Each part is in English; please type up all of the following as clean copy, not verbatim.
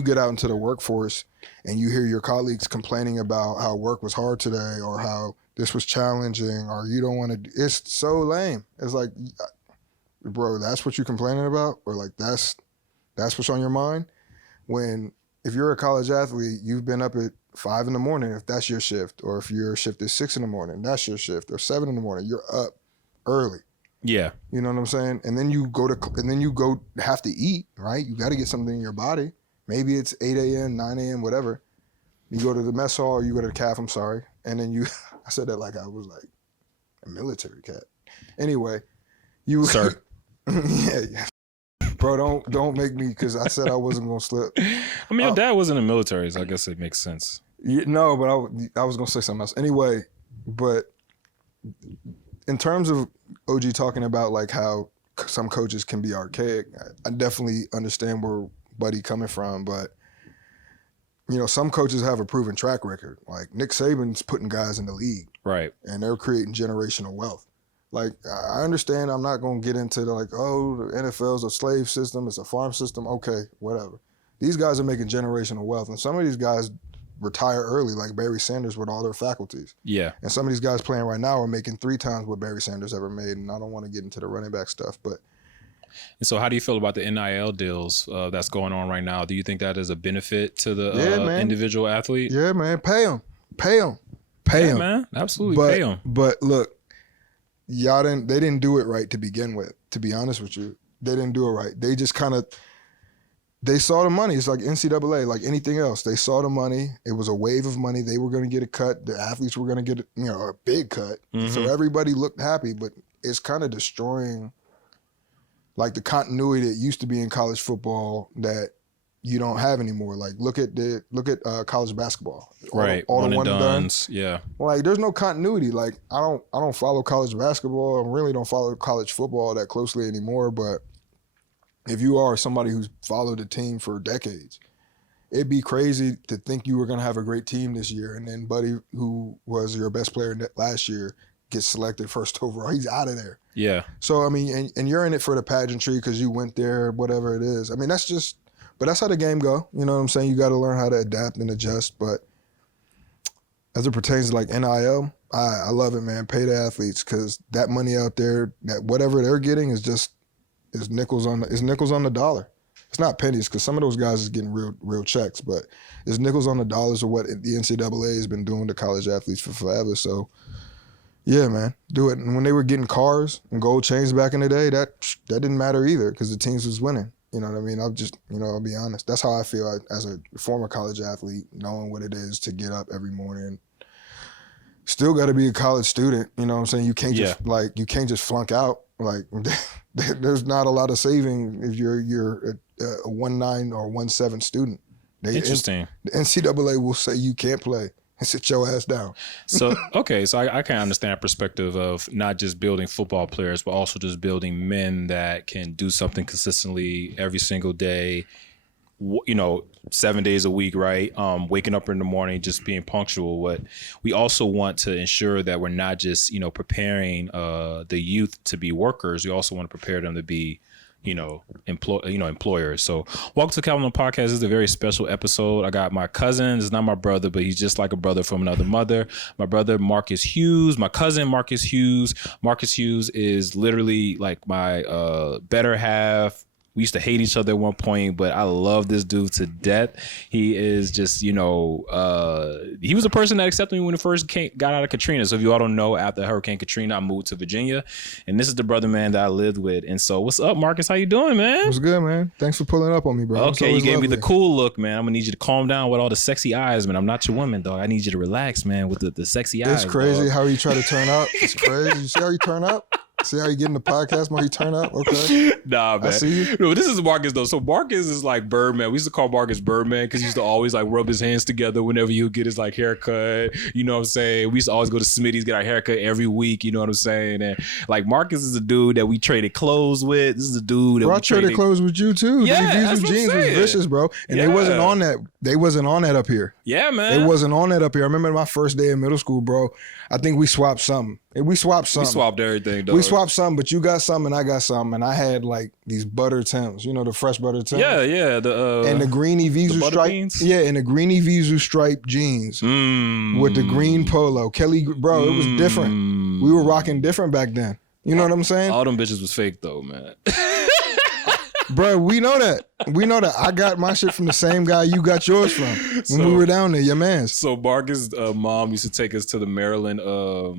you get out into the workforce and you hear your colleagues complaining about how work was hard today or how this was challenging or you don't want to, it's so lame. It's like, bro, that's what you're complaining about? Or like, that's what's on your mind? When, if you're a college athlete, you've been up at 5 a.m, if that's your shift, or if your shift is 6 a.m, that's your shift, or 7 a.m, you're up early. Yeah. You know what I'm saying? And then you go have to eat, right? You got to get something in your body. Maybe it's 8 a.m., 9 a.m., whatever. You go to the mess hall, or you go to the calf, I'm sorry. And then I said that like I was like a military cat. Anyway, Sir. Yeah. Bro, don't make me, because I said I wasn't going to slip. I mean, your dad wasn't in the military, so I guess it makes sense. Yeah, no, but I was going to say something else. Anyway, but in terms of OG talking about like how some coaches can be archaic, I definitely understand where Buddy coming from, but you know, some coaches have a proven track record. Like Nick Saban's putting guys in the league. Right. And they're creating generational wealth. Like, I understand I'm not going to get into the the NFL's a slave system, it's a farm system, okay, whatever. These guys are making generational wealth, and some of these guys retire early, like Barry Sanders with all their faculties. Yeah. And some of these guys playing right now are making 3 times what Barry Sanders ever made, and I don't want to get into the running back stuff, but. And so how do you feel about the NIL deals that's going on right now? Do you think that is a benefit to the individual athlete? Yeah, man, pay them. Yeah, man, absolutely, pay them. But look, they didn't do it right to begin with, to be honest with you. They didn't do it right. They just they saw the money. It's like NCAA, like anything else. They saw the money. It was a wave of money. They were going to get a cut. The athletes were going to get, a big cut. Mm-hmm. So everybody looked happy, but it's kind of destroying like the continuity that used to be in college football that you don't have anymore. Like look at college basketball. Right. All the one and dones. Yeah. Like there's no continuity. Like I don't follow college basketball. I really don't follow college football that closely anymore. But if you are somebody who's followed a team for decades, it'd be crazy to think you were gonna have a great team this year, and then Buddy, who was your best player last year, gets selected first overall. He's out of there. Yeah. So I mean, and you're in it for the pageantry because you went there, whatever it is. I mean, but that's how the game go. You know what I'm saying? You got to learn how to adapt and adjust. But as it pertains to like NIL, I love it, man. Pay the athletes, because that money out there, that whatever they're getting is nickels on the dollar. It's not pennies, because some of those guys is getting real checks, but it's nickels on the dollars of what the NCAA has been doing to college athletes for forever. So yeah, man, do it. And when they were getting cars and gold chains back in the day, that didn't matter either, because the teams was winning. You know what I mean? I'll be honest. That's how I feel as a former college athlete, knowing what it is to get up every morning. Still got to be a college student. You know what I'm saying? You can't just flunk out. Like there's not a lot of saving if you're a 1.9 or 1.7 student. Interesting. The NCAA will say you can't play and sit your ass down. So, okay. So I can understand that perspective of not just building football players, but also just building men that can do something consistently every single day, 7 days a week, right? Waking up in the morning, just being punctual. What we also want to ensure that we're not just, preparing the youth to be workers. We also want to prepare them to be employers. So welcome to Calvin Podcast. This is a very special episode. I got my cousin. It's not my brother, but he's just like a brother from another mother. My brother, Marcus Hughes, my cousin, Marcus Hughes. Marcus Hughes is literally like my better half. We used to hate each other at one point, but I love this dude to death. He is just, he was a person that accepted me when it first got out of Katrina. So if you all don't know, after Hurricane Katrina, I moved to Virginia, and this is the brother, man, that I lived with. And so what's up, Marcus? How you doing, man? What's good, man? Thanks for pulling up on me, bro. Okay, you gave me the cool look, man. I'm gonna need you to calm down with all the sexy eyes, man. I'm not your woman, dog. I need you to relax, man, with the sexy eyes. It's crazy, dog. How you try to turn up. It's crazy. You see how you turn up? See how you get in the podcast when you turn up? Okay. Nah, man. I see you. No, this is Marcus, though. So Marcus is like Birdman. We used to call Marcus Birdman because he used to always like rub his hands together whenever he would get his like haircut. You know what I'm saying? We used to always go to Smitty's, get our haircut every week. You know what I'm saying? And like Marcus is a dude that we traded clothes with. This is a dude that I traded clothes with you too. Yeah, these jeans was vicious, bro. And they wasn't on that. They wasn't on that up here. Yeah, man. They wasn't on that up here. I remember my first day in middle school, bro. I think we swapped something. And we swapped something. We swapped everything, though. We swapped something, but you got something and I got something. And I had like these butter Timbs, you know, the fresh butter Timbs. Yeah. And the greeny Visu stripe. Yeah, and the greeny Visu stripe jeans with the green polo. Kelly, bro, it was different. We were rocking different back then. You know what I'm saying? All them bitches was fake though, man. Bro, we know that. I got my shit from the same guy you got yours from when we were down there, your man's. So Marcus' mom used to take us to the Maryland, oh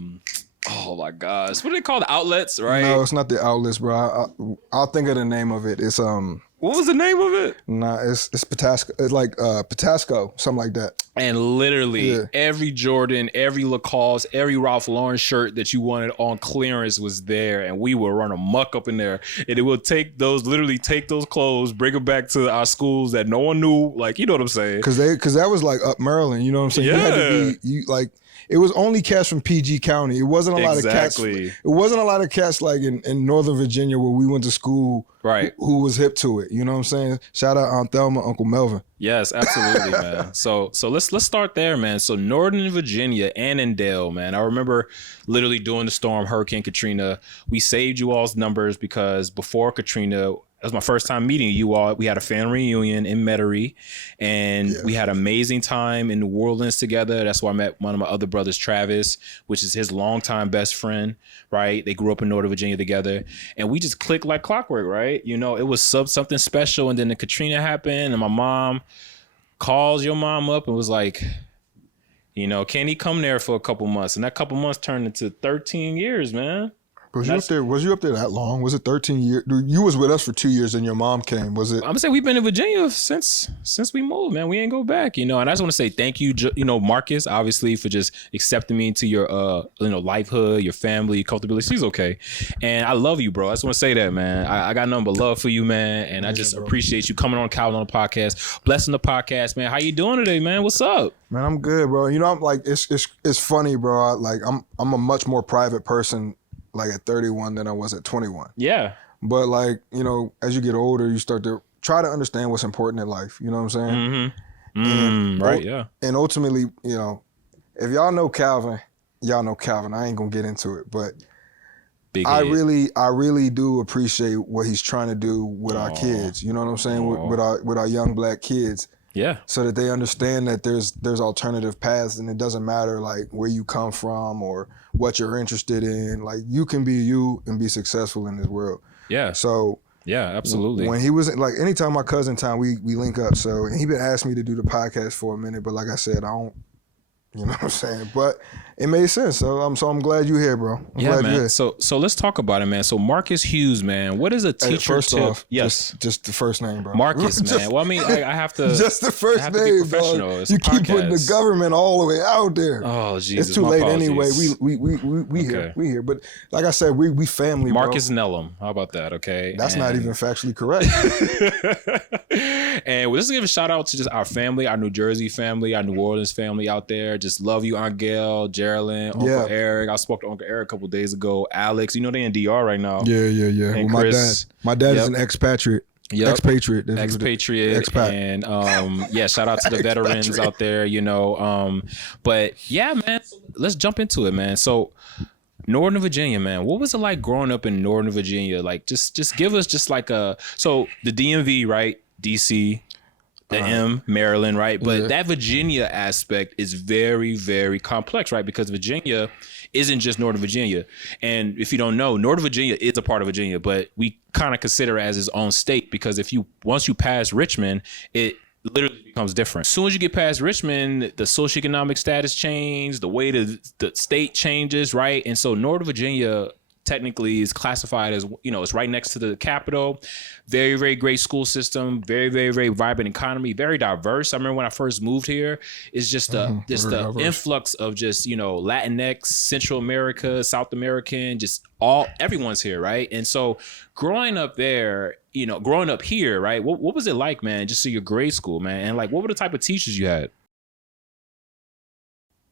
my gosh. What do they call the outlets, right? No, it's not the outlets, bro. I'll think of the name of it. It's what was the name of it? Nah, it's Patasco. It's like Patasco, something like that. And literally every Jordan, every Lacoste, every Ralph Lauren shirt that you wanted on clearance was there, and we would run amok up in there. And it would take those clothes, bring them back to our schools that no one knew. Like, you know what I'm saying? Because that was like up Maryland. You know what I'm saying? Yeah. You had to be it was only cats from PG County. It wasn't a lot of cats. It wasn't a lot of cats like in Northern Virginia where we went to school. Right. Who was hip to it? You know what I'm saying? Shout out Aunt Thelma, Uncle Melvin. Yes, absolutely, man. So let's start there, man. So Northern Virginia, Annandale, man. I remember literally during the storm, Hurricane Katrina, we saved you all's numbers because before Katrina, that was my first time meeting you all. We had a family reunion in Metairie, and we had an amazing time in New Orleans together. That's where I met one of my other brothers, Travis, which is his longtime best friend, right? They grew up in Northern Virginia together, and we just clicked like clockwork, right? You know, it was something special, and then the Katrina happened, and my mom calls your mom up and was like, you know, can he come there for a couple months? And that couple months turned into 13 years, man. Was you up there that long? Was it 13 years? You was with us for 2 years and your mom came. Was it? I'm gonna say we've been in Virginia since we moved, man. We ain't go back, you know. And I just want to say thank you, you know, Marcus, obviously for just accepting me into your, you know, lifehood, your family, your comfortability. She's okay, and I love you, bro. I just want to say that, man. I got nothing but love for you, man, and I just appreciate you coming on Calvin on the podcast, blessing the podcast, man. How you doing today, man? What's up? Man, I'm good, bro. You know, I'm like it's funny, bro. I'm a much more private person. Like at 31 than I was at 21. Yeah. But like, you know, as you get older, you start to try to understand what's important in life. You know what I'm saying? Mm-hmm. Right, yeah. And ultimately, you know, if y'all know Calvin, y'all know Calvin. I ain't gonna get into it, but I really do appreciate what he's trying to do with our kids. You know what I'm saying? With our young black kids. Yeah. So that they understand that there's alternative paths and it doesn't matter like where you come from or what you're interested in. Like you can be you and be successful in this world. Yeah. So yeah, absolutely. When he was like anytime my cousin time we link up. So and he been asking me to do the podcast for a minute, but like I said, I don't. You know what I'm saying? But it made sense. So I'm glad you're here, bro. I'm glad man. You're here. So let's talk about it, man. So Marcus Hughes, man. What is a teacher first tip? off, yes. Just the first name, bro. Marcus, man. Well, I mean, I have to. Just the first name, dog. You keep putting the government all the way out there. Oh, Jesus. It's too late anyway. We here. We here. But like I said, we family, Marcus bro. Nellum. How about that? Okay. That's not even factually correct. And we'll just give a shout out to just our family, our New Jersey family, our New Orleans family out there. Just love you, Aunt Gail, Geraldine, Uncle Eric. I spoke to Uncle Eric a couple days ago. Alex, you know they in DR right now. Yeah. And well, Chris, my dad is an expatriate. Expatriate. Expat. And shout out to the veterans out there, you know. But yeah, man, let's jump into it, man. So Northern Virginia, man, what was it like growing up in Northern Virginia? Like just give us just like so the DMV, right? DC, the M, Maryland, right? But that Virginia aspect is very, very complex, right? Because Virginia isn't just Northern Virginia. And if you don't know, Northern Virginia is a part of Virginia, but we kind of consider it as its own state because once you pass Richmond, it literally becomes different. As soon as you get past Richmond, the socioeconomic status changes, the way the state changes, right? And so Northern Virginia technically is classified as, you know, it's right next to the capital. Very, very great school system. Very, very, very vibrant economy. Very diverse. I remember when I first moved here, it's just the influx of just, you know, Latinx, Central America, South American, just everyone's here, right? And so growing up there, you know, growing up here, right? What was it like, man? Just your grade school, man, and like what were the type of teachers you had?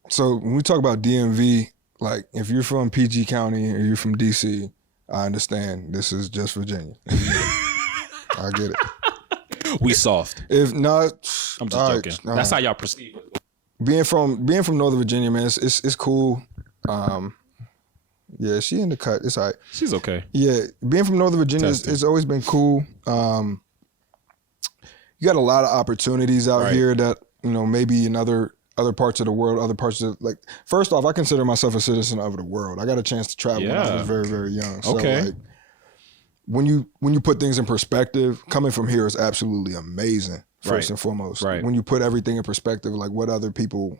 So when we talk about DMV. Like, if you're from PG County or you're from DC, I understand this is just Virginia. I get it. We soft. If not, I'm just joking. That's how y'all proceed. Being from Northern Virginia, man, it's cool. Yeah, she in the cut. It's all right. She's okay. Yeah, being from Northern Virginia, it's always been cool. You got a lot of opportunities out here that, you know, maybe in other parts of the world, other parts of, like, first off, I consider myself a citizen of the world. I got a chance to travel when I was very, very young. So, like, when you put things in perspective, coming from here is absolutely amazing, first and foremost. When you put everything in perspective, like what other people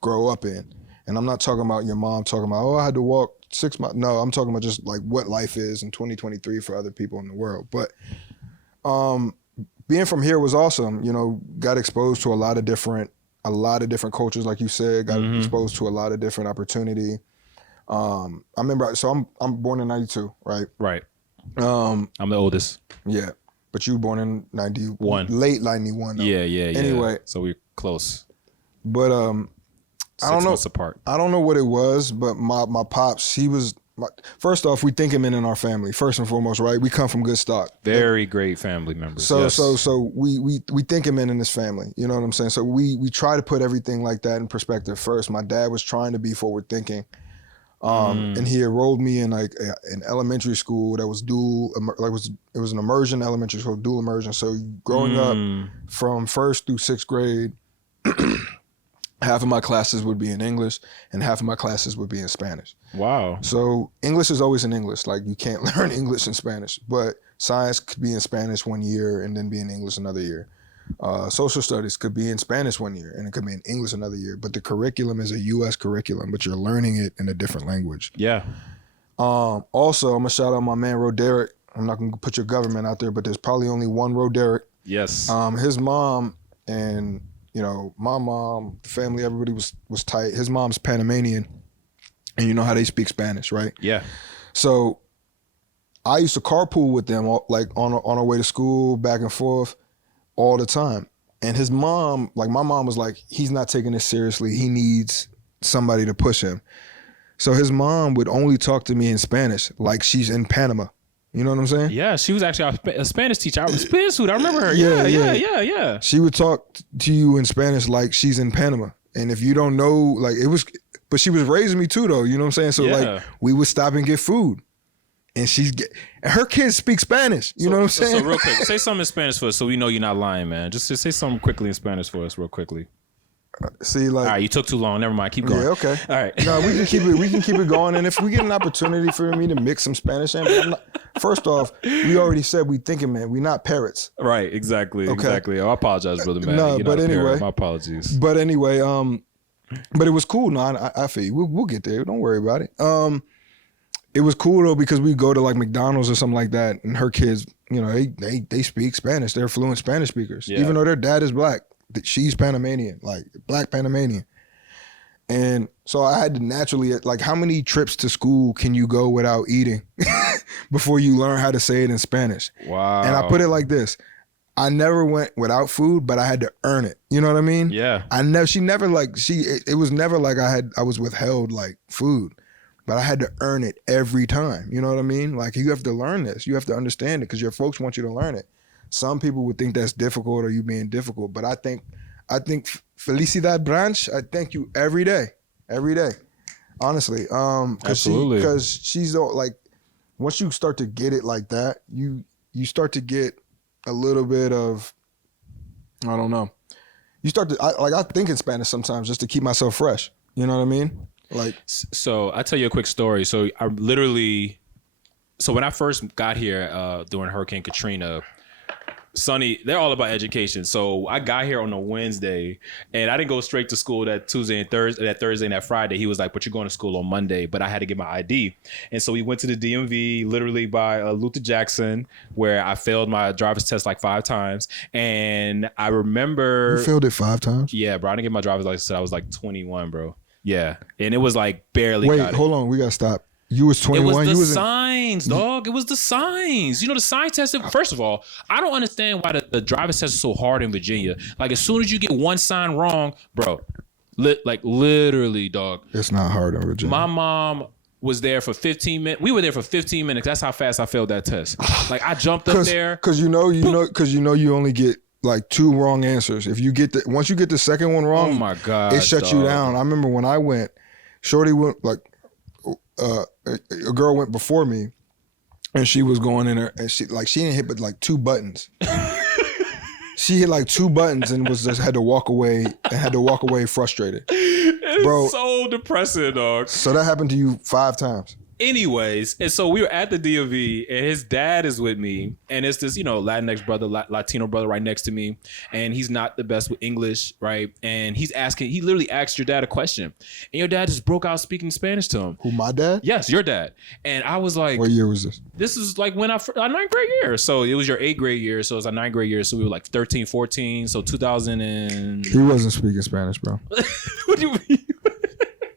grow up in. And I'm not talking about your mom talking about, oh, I had to walk 6 miles. No, I'm talking about just like what life is in 2023 for other people in the world. But being from here was awesome. You know, got exposed to a lot of different cultures, like you said. Got exposed to a lot of different opportunity. I remember. So I'm born in '92, right? Right. I'm the oldest. Yeah, but you were born in '91, late '91. Yeah. Anyway, so we're close. But I don't know. 6 months apart. I don't know what it was, but my pops, he was. First off, we think him in our family, first and foremost, right? We come from good stock. Very great family members. So we think him in this family. You know what I'm saying? So we try to put everything like that in perspective first. My dad was trying to be forward thinking. And he enrolled me in like an elementary school that was it was an immersion elementary school, dual immersion. So growing up from 1st through 6th grade, half of my classes would be in English and half of my classes would be in Spanish. Wow. So English is always in English. Like you can't learn English in Spanish, but science could be in Spanish 1 year and then be in English another year. Social studies could be in Spanish 1 year and it could be in English another year. But the curriculum is a U.S. curriculum, but you're learning it in a different language. Yeah. Also, I'm going to shout out my man, Roderick. I'm not going to put your government out there, but there's probably only one Roderick. Yes. His mom and, you know, my mom, the family, everybody was tight. His mom's Panamanian, and you know how they speak Spanish, right? Yeah. So I used to carpool with them, like on our way to school, back and forth, all the time. And his mom, like my mom was like, he's not taking this seriously. He needs somebody to push him. So his mom would only talk to me in Spanish, like she's in Panama. You know what I'm saying? Yeah, she was actually a Spanish teacher. I was Spanish student. I remember her. Yeah. She would talk to you in Spanish like she's in Panama. And if you don't know, like it was, but she was raising me too though, you know what I'm saying? So like we would stop and get food. And and her kids speak Spanish. You know what I'm saying? So real quick, say something in Spanish for us so we know you're not lying, man. Just say something quickly in Spanish for us real quickly. See, like, all right, you took too long. Never mind. Keep going. Yeah, okay. All right. No, we can keep it going. And if we get an opportunity for me to mix some Spanish in, first off, we already said we thinking, man. We not parrots. Right. Exactly. Okay. Exactly. Oh, I apologize, brother, man. No, but anyway, my apologies. But anyway, but it was cool. No, I feel you. We'll get there. Don't worry about it. It was cool though because we go to like McDonald's or something like that, and her kids, you know, they speak Spanish. They're fluent Spanish speakers, even though their dad is black. She's Panamanian, like black Panamanian. And so I had to naturally, like, how many trips to school can you go without eating before you learn how to say it in Spanish? Wow. And I put it like this. I never went without food, but I had to earn it. You know what I mean? Yeah. It was never like I was withheld like food, but I had to earn it every time. You know what I mean? Like you have to learn this. You have to understand it because your folks want you to learn it. Some people would think that's difficult or you being difficult, but I think Felicidad Branch, I thank you every day, honestly. Because she's like, once you start to get it like that, you start to get a little bit of, I don't know. You start to, I think in Spanish sometimes just to keep myself fresh. You know what I mean? Like, so I tell you a quick story. So when I first got here during Hurricane Katrina, Sonny, they're all about education. So I got here on a Wednesday and I didn't go straight to school that Thursday and that Friday. He was like, but you're going to school on Monday, but I had to get my ID. And so we went to the DMV literally by Luther Jackson, where I failed my driver's test like 5 times. And I remember... You failed it 5 times? Yeah, bro. I didn't get my driver's license until I was like 21, bro. Yeah. And it was like barely... Wait, hold on. We got to stop. You was 21. It was the signs, dog. It was the signs. You know, the sign test. First of all, I don't understand why the driver's test is so hard in Virginia. Like, as soon as you get one sign wrong, bro, literally, dog. It's not hard in Virginia. My mom was there for 15 minutes. We were there for 15 minutes. That's how fast I failed that test. Like, I jumped up there. Because you only get like 2 wrong answers. If you get once you get the second one wrong, oh my God, it shuts you down. I remember when I went, Shorty went like, a girl went before me, and she was going in there, and she didn't hit but like 2 buttons. She hit like 2 buttons and had to walk away frustrated. It's Bro, so depressing, dog. So that happened to you 5 times. Anyways, and so we were at the DMV, and his dad is with me, and it's this, Latinx brother, Latino brother right next to me, and he's not the best with English, right? And he literally asked your dad a question, and your dad just broke out speaking Spanish to him. Who, my dad? Yes, your dad. And I was like, what year was this? This is like when our 9th grade year. So it was your 8th grade year, so it was our 9th grade year, so we were like 13, 14, so 2000 and... He wasn't speaking Spanish, bro. What do you mean?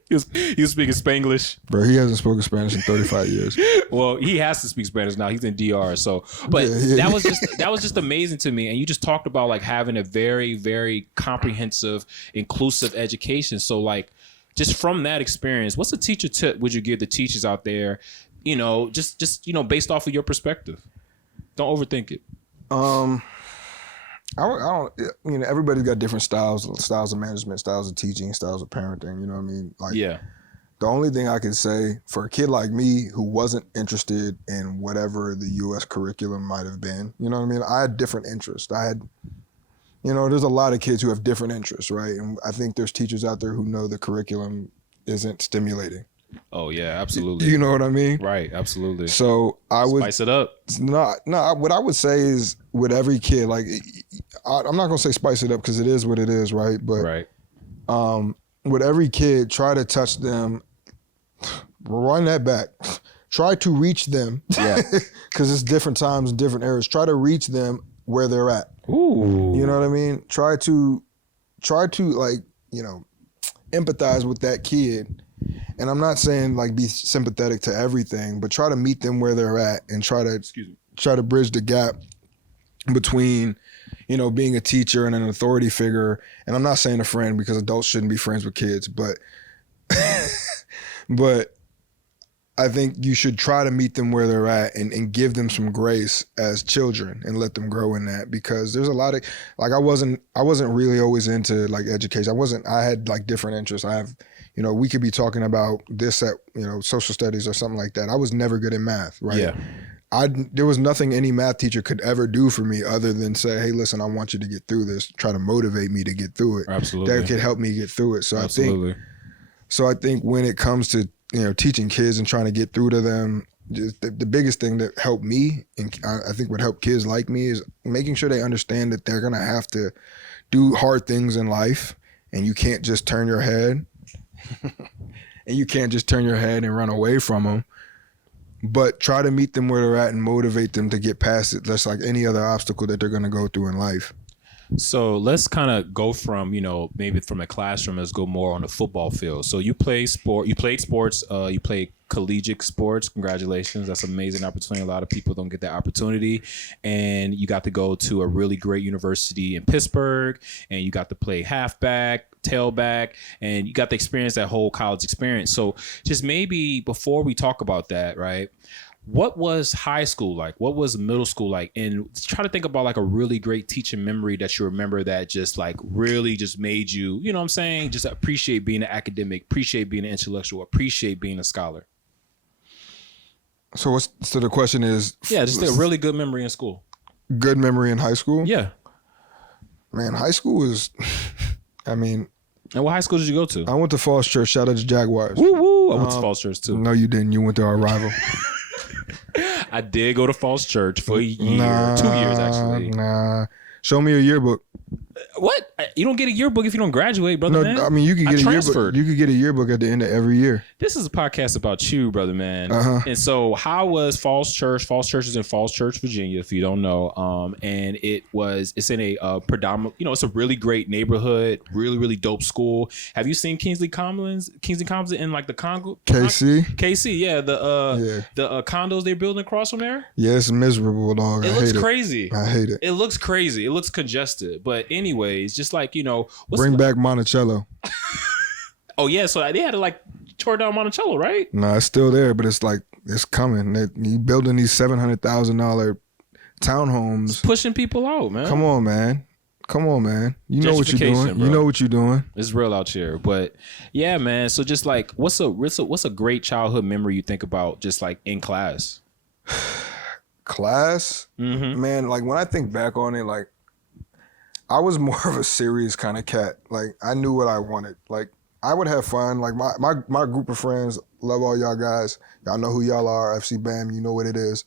He was speaking Spanglish. Bro, he hasn't spoken Spanish in 35 years. Well, he has to speak Spanish now. He's in DR. So, but that was just amazing to me. And you just talked about like having a very, very comprehensive, inclusive education. So like, just from that experience, what's a teacher tip would you give the teachers out there? Just based off of your perspective. Don't overthink it. I don't, everybody's got different styles of management, styles of teaching, styles of parenting, you know what I mean? Like, yeah. The only thing I can say for a kid like me who wasn't interested in whatever the U.S. curriculum might have been, you know what I mean? I had different interests. There's a lot of kids who have different interests, right? And I think there's teachers out there who know the curriculum isn't stimulating. Oh yeah, absolutely. You know what I mean? Right, absolutely. So I would spice it up. No. What I would say is with every kid, like I'm not gonna say spice it up because it is what it is, right? But right. With every kid, try to touch them. Run that back. Try to reach them. Yeah. Because it's different times and different eras. Try to reach them where they're at. Ooh. You know what I mean? Try to like empathize with that kid. And I'm not saying like be sympathetic to everything, but try to meet them where they're at and try to bridge the gap between, being a teacher and an authority figure. And I'm not saying a friend because adults shouldn't be friends with kids, but but I think you should try to meet them where they're at and give them some grace as children and let them grow in that, because there's a lot of like I wasn't really always into like education. I had like different interests. I have we could be talking about this at, social studies or something like that. I was never good in math, right? Yeah. There was nothing any math teacher could ever do for me other than say, hey, listen, I want you to get through this, try to motivate me to get through it. Absolutely. That could help me get through it. So absolutely. I think when it comes to, teaching kids and trying to get through to them, just the biggest thing that helped me, and I think would help kids like me, is making sure they understand that they're going to have to do hard things in life, and you can't just turn your head and run away from them, but try to meet them where they're at and motivate them to get past it. That's like any other obstacle that they're going to go through in life. So let's kind of go from, maybe from a classroom, let's go more on the football field. So you played sports, you played collegiate sports. Congratulations. That's an amazing opportunity. A lot of people don't get that opportunity. And you got to go to a really great university in Pittsburgh, and you got to play halfback, tailback, and you got to experience that whole college experience. So just maybe before we talk about that, right? What was high school like? What was middle school like? And try to think about like a really great teaching memory that you remember that just like really just made you, you know what I'm saying? Just appreciate being an academic, appreciate being an intellectual, appreciate being a scholar. So the question is? Yeah, just a really good memory in school. Good memory in high school? Yeah. Man, high school is, And what high school did you go to? I went to Falls Church. Shout out to Jaguars. Woo woo. I went to Falls Church too. No, you didn't. You went to our rival. I did go to Falls Church for a year, 2 years actually. Nah. Show me your yearbook. What? You don't get a yearbook if you don't graduate, brother, man. I mean, you could get a yearbook. You could get a yearbook at the end of every year. This is a podcast about you, brother, man. Uh-huh. And so how was Falls Church? Falls Church is in Falls Church, Virginia, if you don't know. And it's in a predominant, it's a really great neighborhood, really, really dope school. Have you seen Kingsley Commons in like the Congo? KC, yeah. The condos they're building across from there? Yeah, it's miserable, dog. It looks crazy. I hate it. It looks crazy. It looks congested. But anyways, just like, bring back Monticello. Oh yeah, so they had to like tore down Monticello, right? No, it's still there, but it's like it's coming. You building these $700,000 townhomes, it's pushing people out, man. Come on, man. Come on, man. You know what you're Gentrification, doing. bro. You know what you're doing. It's real out here. But yeah, man. So just like, what's a great childhood memory you think about just like in class? Class, man. Like when I think back on it, like I was more of a serious kind of cat. Like I knew what I wanted. Like I would have fun. Like my group of friends, love all y'all guys. Y'all know who y'all are. FC BAM, you know what it is.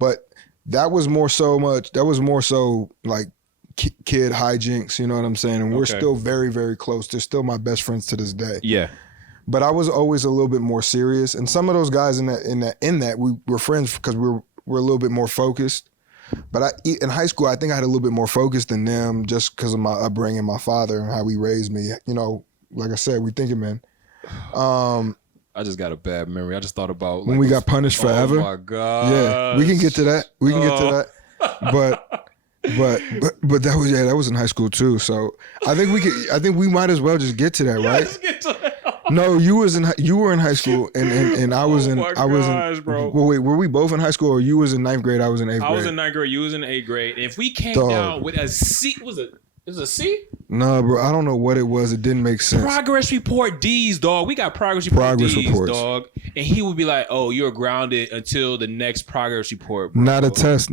But that was more so like kid hijinks, you know what I'm saying? And we're still very, very close. They're still my best friends to this day. Yeah. But I was always a little bit more serious. And some of those guys in that we were friends because we're a little bit more focused. But in high school, I think I had a little bit more focus than them just because of my upbringing, my father and how he raised me. You know, like I said, we thinking, man. I just got a bad memory. I just thought about like, when we got punished forever. Oh my god. Yeah, we can get to that. But that was in high school too. So I think we might as well just get to that, right? Just get to that. No, you were in high school and I was bro. Well, wait, were we both in high school or you was in 9th grade, I was in 8th grade? I was in 9th grade, you was in 8th grade. And if we came down with a C, it was a C? No, bro, I don't know what it was. It didn't make sense. Progress report D's, dog. We got progress report D's, reports. dog. And he would be like, "Oh, you're grounded until the next progress report." Bro. Not a test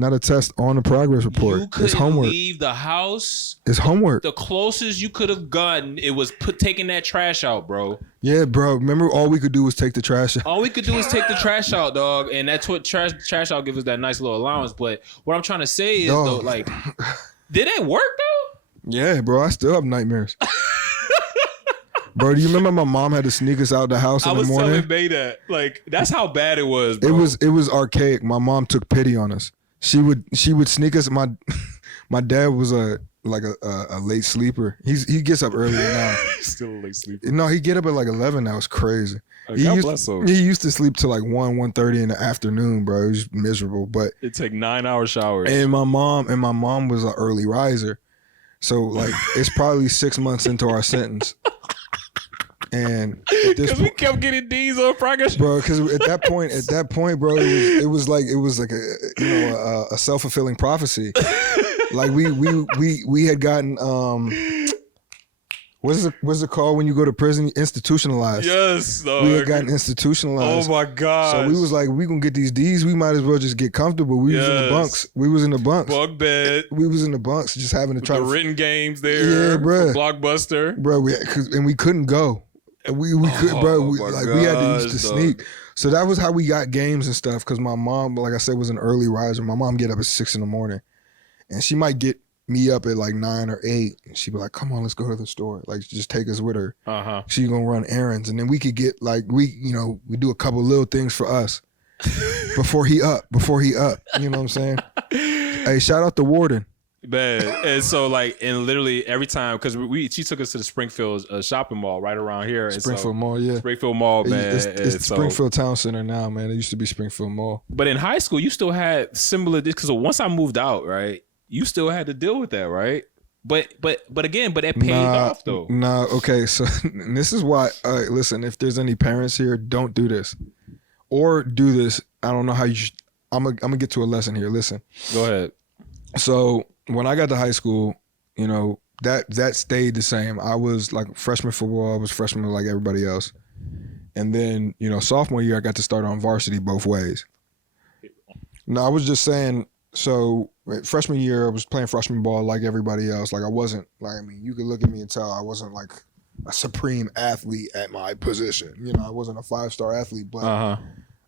on the progress report. You couldn't it's homework. leave the house. It's homework. The closest you could have gotten, it was taking that trash out, bro. Yeah, bro. Remember, all we could do was take the trash out. All we could do is take the trash out, dog. And that's what trash out gives us that nice little allowance. But what I'm trying to say is, though, like, did it work though? Yeah, bro. I still have nightmares. Bro, do you remember my mom had to sneak us out the house in the morning? I was telling May that. Like, that's how bad it was, bro. It was archaic. My mom took pity on us. She would sneak us. My dad was a late sleeper. He gets up earlier now. Still a late sleeper. No, he get up at like 11 now. It's crazy. God bless him. He used to sleep till like 1:30 in the afternoon, bro. It was miserable. But it take 9-hour showers. And my mom was an early riser. So like it's probably 6 months into our sentence. And because we kept getting D's on progress, bro. Because at that point, bro, it was like a self-fulfilling prophecy. Like we had gotten what's it called when you go to prison? Institutionalized. Yes, dog. We had gotten institutionalized. Oh my god! So we was like, we gonna get these D's. We might as well just get comfortable. We was in the bunks. Bunk bed. We was in the bunks, just having to try the written games there. Yeah, bro. Blockbuster, bro. We couldn't go. We could, bro. We had to use the sneak. So that was how we got games and stuff. Because my mom, like I said, was an early riser. My mom get up at 6 in the morning, and she might get me up at like 9 or 8, and she'd be like, "Come on, let's go to the store. Like, just take us with her. She's gonna run errands, and then we could get like we do a couple little things for us before he up. You know what I'm saying? Hey, shout out the warden." Man, and so like, and literally every time, because she took us to the Springfield shopping mall right around here. Springfield Mall, yeah. Springfield Mall, man. It's Springfield Town Center now, man. It used to be Springfield Mall. But in high school, you still had similar, because once I moved out, right, you still had to deal with that, right? But it paid off though. Nah, okay. So this is why. Listen, if there's any parents here, don't do this, or do this. I don't know how you should. I'm gonna get to a lesson here. Listen. Go ahead. So when I got to high school, that stayed the same. I was like freshman football. I was freshman like everybody else, and then sophomore year I got to start on varsity both ways. No, I was just saying. So freshman year I was playing freshman ball like everybody else. Like I wasn't like, I mean, you could look at me and tell I wasn't like a supreme athlete at my position. I wasn't a 5-star athlete, but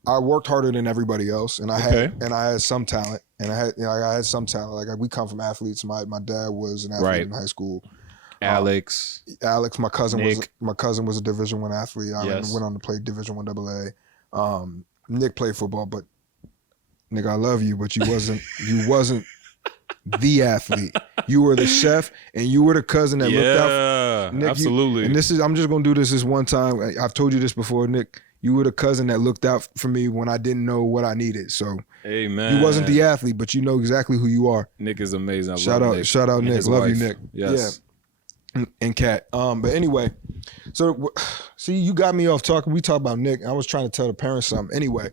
I worked harder than everybody else, and I had some talent, and I had some talent. Like we come from athletes. My dad was an athlete in high school. Alex, my cousin Nick. was a Division I athlete. I went on to play Division I AA. Nick played football, but Nick, I love you, but you wasn't the athlete. You were the chef, and you were the cousin that looked out. Nick, absolutely. I'm just gonna do this one time. I've told you this before, Nick. You were the cousin that looked out for me when I didn't know what I needed. So, hey man, you wasn't the athlete, but you know exactly who you are. Nick is amazing. Shout out, Nick. Love you, Nick. Yes. Yeah. And Kat. But anyway, so see, you got me off talking. We talked about Nick. I was trying to tell the parents something. Anyway,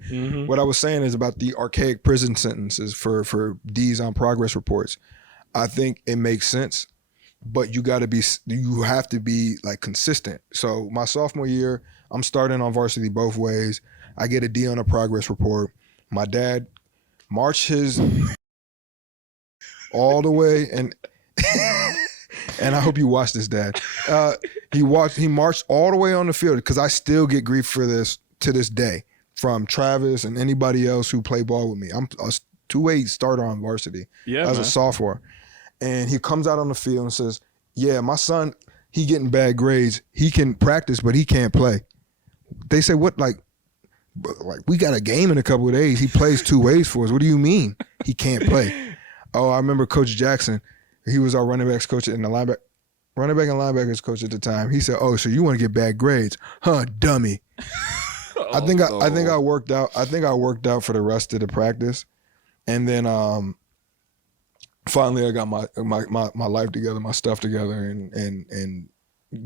what I was saying is about the archaic prison sentences for D's on progress reports. I think it makes sense. but you have to be like consistent. So my sophomore year, I'm starting on varsity both ways. I get a D on a progress report. My dad marched his all the way, and and I hope you watch this, Dad. He marched all the way on the field, because I still get grief for this to this day from Travis and anybody else who play ball with me. I'm a 2A starter on varsity as a sophomore. And he comes out on the field and says, yeah, my son, he getting bad grades. He can practice, but he can't play. They say, what, like we got a game in a couple of days. He plays 2 ways for us. What do you mean he can't play? Oh, I remember Coach Jackson. He was our running backs coach and the running back and linebackers coach at the time. He said, oh, so you want to get bad grades? Huh, dummy. I think I worked out. I think I worked out for the rest of the practice. And then finally I got my life together, my stuff together, and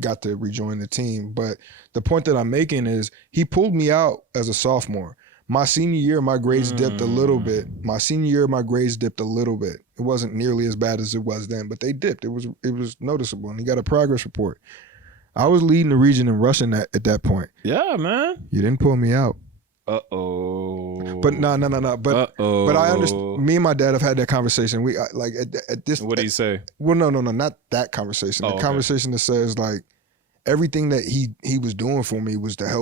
got to rejoin the team. But the point that I'm making is he pulled me out as a sophomore. My senior year, my grades dipped a little bit. It wasn't nearly as bad as it was then, but they dipped. It was noticeable, and he got a progress report. I was leading the region in rushing at that point. Yeah, man. You didn't pull me out. Uh-oh. But no. But I understand. Me and my dad have had that conversation. We like at this. What did he say? Well, no, not that conversation. The conversation that says like everything that he was doing for me was to help